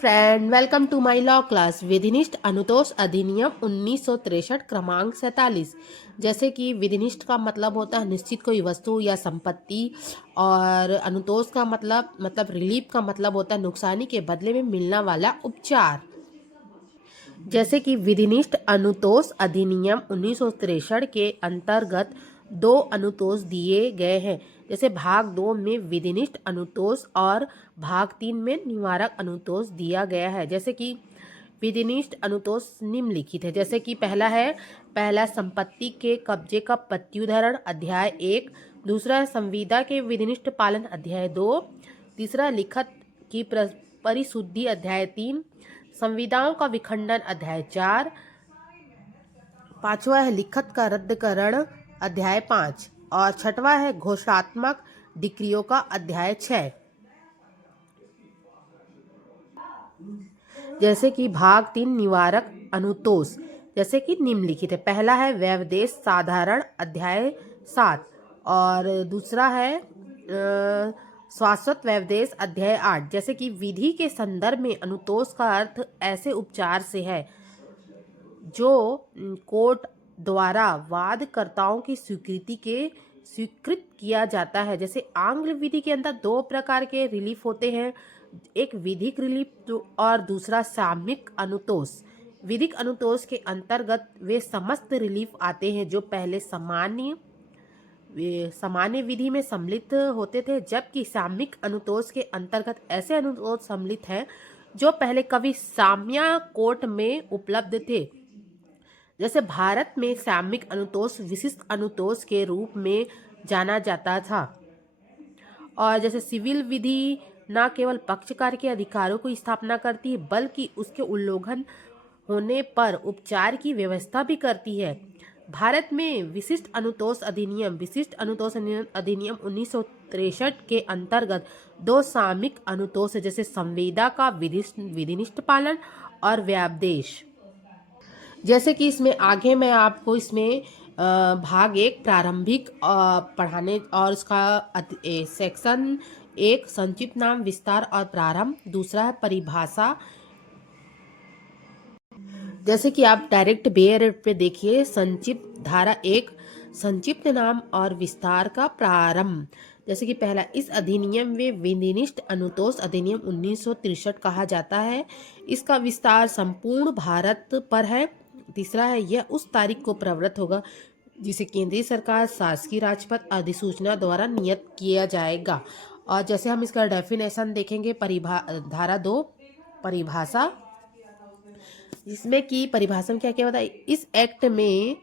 Friend, welcome to my law class. विधिनिष्ठ अनुतोष अधिनियम 1963 क्रमांक 47। जैसे कि विधिनिष्ठ का मतलब होता है निश्चित कोई वस्तु या संपत्ति, और अनुतोष का मतलब रिलीफ का मतलब होता है नुकसानी के बदले में मिलने वाला उपचार। जैसे कि विधिनिष्ठ अनुतोष अधिनियम 1963 के अंतर्गत दो अनुतोष दिए गए हैं। जैसे भाग 2 में विधिनिष्ठ अनुतोष और भाग 3 में निवारक अनुतोष दिया गया है। जैसे कि विधिनिष्ठ अनुतोष निम्नलिखित है। जैसे कि पहला संपत्ति के कब्जे का प्रत्युदाहरण अध्याय 1, दूसरा है संविदा के विधिनिष्ठ पालन अध्याय 2, तीसरा लिखत की परिशुद्धि अध्याय 3, संविदाओं का विखंडन अध्याय 4, पांचवा है लिखत का रद्दकरण अध्याय 5 और छठवा है घोषणात्मक डिक्रियों का अध्याय 6। जैसे कि भाग 3 निवारक अनुतोष जैसे कि निम्नलिखित है। पहला है व्यवदेश साधारण अध्याय 7 और दूसरा है शाश्वत व्यवदेश अध्याय 8। जैसे कि विधि के संदर्भ में अनुतोष का अर्थ ऐसे उपचार से है जो कोर्ट द्वारा वादकर्ताओं की स्वीकृत किया जाता है। जैसे आंग्ल विधि के अंदर दो प्रकार के रिलीफ होते हैं, एक विधिक रिलीफ और दूसरा सामयिक अनुतोष। विधिक अनुतोष के अंतर्गत वे समस्त रिलीफ आते हैं जो पहले सामान्य विधि में सम्मिलित होते थे, जबकि सामयिक अनुतोष के अंतर्गत ऐसे अनुतोष सम्मिलित हैं जो पहले कभी साम्य कोर्ट में उपलब्ध थे। जैसे भारत में सामयिक अनुतोष विशिष्ट अनुतोष के रूप में जाना जाता था। और जैसे सिविल विधि न केवल पक्षकार के अधिकारों की स्थापना करती है बल्कि उसके उल्लंघन होने पर उपचार की व्यवस्था भी करती है। भारत में विशिष्ट अनुतोष अधिनियम 1963 के अंतर्गत दो सामयिक अनुतोष है, जैसे संविदा का विधिनिष्ठ पालन और व्यापदेश। जैसे कि इसमें आगे मैं आपको इसमें भाग 1 प्रारंभिक पढ़ाने और उसका सेक्शन 1 संक्षिप्त नाम विस्तार और प्रारंभ, दूसरा है परिभाषा। जैसे कि आप डायरेक्ट बेयर पे देखिए, संक्षिप्त धारा 1 संक्षिप्त नाम और विस्तार का प्रारंभ। जैसे कि पहला, इस अधिनियम में विधिनिष्ठ अनुतोष अधिनियम 1963 कहा जाता है। इसका विस्तार संपूर्ण भारत पर है। तीसरा है, यह उस तारीख को प्रवृत्त होगा जिसे केंद्रीय सरकार शासकीय राजपत्र अधिसूचना द्वारा नियत किया जाएगा। और जैसे हम इसका डेफिनेशन देखेंगे, धारा 2 परिभाषा, जिसमें कि परिभाषा में क्या क्या बताया, इस एक्ट में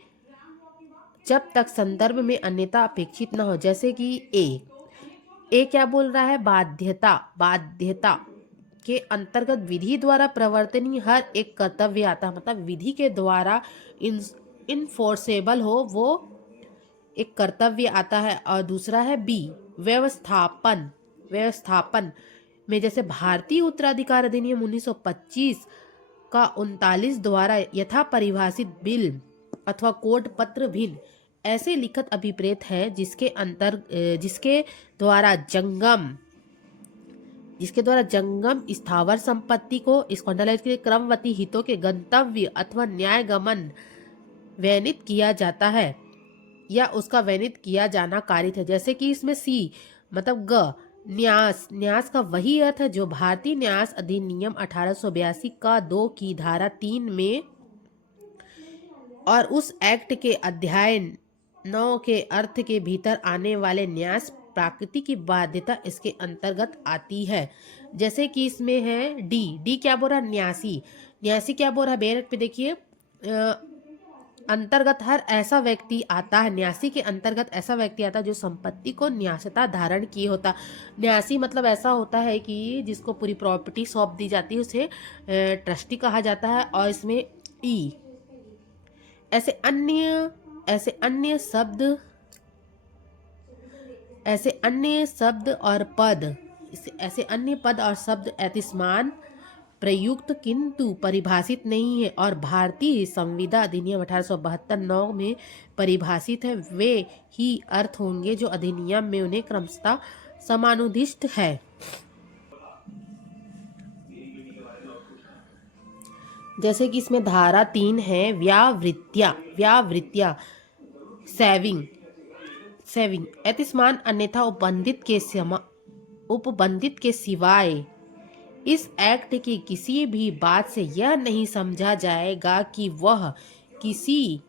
जब तक संदर्भ में अन्यथा अपेक्षित न हो। जैसे कि ए क्या बोल रहा है, बाध्यता के अंतर्गत विधि द्वारा प्रवर्तनीय हर एक कर्तव्य आता है, मतलब विधि के द्वारा इनफोर्सेबल हो वो एक कर्तव्य आता है। और दूसरा है बी व्यवस्थापन में, जैसे भारतीय उत्तराधिकार अधिनियम 1925 का 39 द्वारा यथा परिभाषित बिल अथवा कोड पत्र भिन्न ऐसे लिखित अभिप्रेत है जिसके द्वारा जंगम स्थावर संपत्ति को स्पॉन्डलाइज के क्रमवती हितों के गंतव्य अथवा न्यायगमन वर्णित किया जाता है या उसका वर्णित किया जाना कारित है। जैसे कि इसमें सी मतलब ग न्यास का वही अर्थ है जो भारतीय न्यास अधिनियम 1882 का 2 की धारा 3 में और उस एक्ट के अध्याय 9 के अर्थ के भीतर आने वाले न्यास प्राकृति की बाध्यता इसके अंतर्गत आती है। जैसे कि इसमें है डी क्या बोल रहा है, न्यासी क्या बोल रहा है, बेरट पे देखिए, अंतर्गत हर ऐसा व्यक्ति आता है, न्यासी के अंतर्गत ऐसा व्यक्ति आता है जो संपत्ति को न्यासता धारण किए होता। न्यासी मतलब ऐसा होता है कि जिसको पूरी प्रॉपर्टी सौंप दी जाती है, उसे ट्रस्टी कहा जाता है। और इसमें ई ऐसे अन्य शब्द और पद ऐतिस्मान प्रयुक्त किंतु परिभाषित नहीं है और भारतीय संविदा अधिनियम 1872 में परिभाषित है, वे ही अर्थ होंगे जो अधिनियम में उन्हें क्रमशः समानुदिष्ट है। जैसे कि इसमें धारा 3 है, व्यावृत्तियाँ। व्यावृत्तियाँ सेविंग सेविंग एतिस्मान अन्यथा उपबंधित के सिवाय इस एक्ट की किसी भी बात से यह नहीं समझा जाएगा कि वह किसी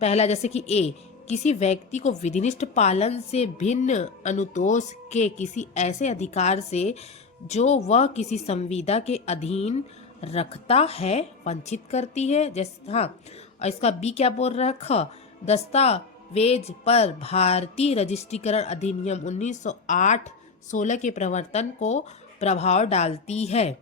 पहला जैसे कि ए किसी व्यक्ति को विधिनिष्ठ पालन से भिन्न अनुतोष के किसी ऐसे अधिकार से जो वह किसी संविदा के अधीन रखता है वंचित करती है। जैसे हाँ, और इसका बी क्या बोल रहा है, ख दस्तावेज पर भारतीय रजिस्ट्रीकरण अधिनियम 1908 16 के प्रवर्तन को प्रभाव डालती है।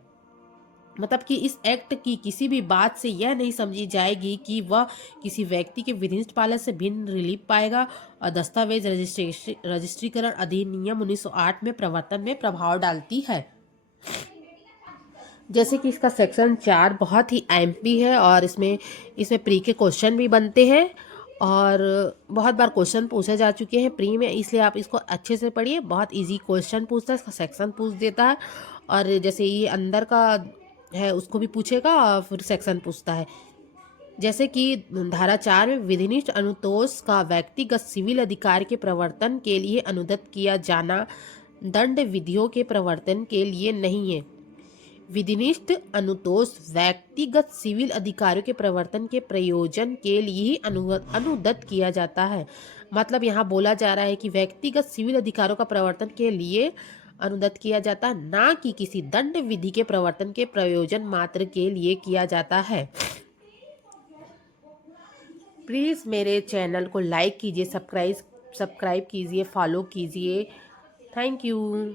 मतलब कि इस एक्ट की किसी भी बात से यह नहीं समझी जाएगी कि वह किसी व्यक्ति के विधिनिष्ठ पालन से भिन्न रिलीफ पाएगा, और दस्तावेज रजिस्ट्रीकरण अधिनियम 1908 में प्रवर्तन में प्रभाव डालती है। जैसे कि इसका सेक्शन 4 बहुत ही एमपी है और इसमें प्री के क्वेश्चन भी बनते हैं और बहुत बार क्वेश्चन पूछे जा चुके हैं प्री में, इसलिए आप इसको अच्छे से पढ़िए। बहुत इजी क्वेश्चन पूछता है, इसका सेक्शन पूछ देता है, और जैसे ये अंदर का है उसको भी पूछेगा और फिर सेक्शन पूछता है। जैसे कि धारा 4 में विधिनिष्ठ अनुतोष का व्यक्तिगत सिविल अधिकार के प्रवर्तन के लिए अनुदत्त किया जाना दंड विधियों के प्रवर्तन के लिए नहीं है। विधिनिष्ठ अनुतोष व्यक्तिगत सिविल अधिकारों के प्रवर्तन के प्रयोजन के लिए ही अनुदत्त किया जाता है। मतलब यहाँ बोला जा रहा है कि व्यक्तिगत सिविल अधिकारों का प्रवर्तन के लिए अनुदत्त किया जाता है, ना कि किसी दंड विधि के प्रवर्तन के प्रयोजन मात्र के लिए किया जाता है। प्लीज़ मेरे चैनल को लाइक कीजिए, सब्सक्राइब कीजिए, फॉलो कीजिए। Thank you.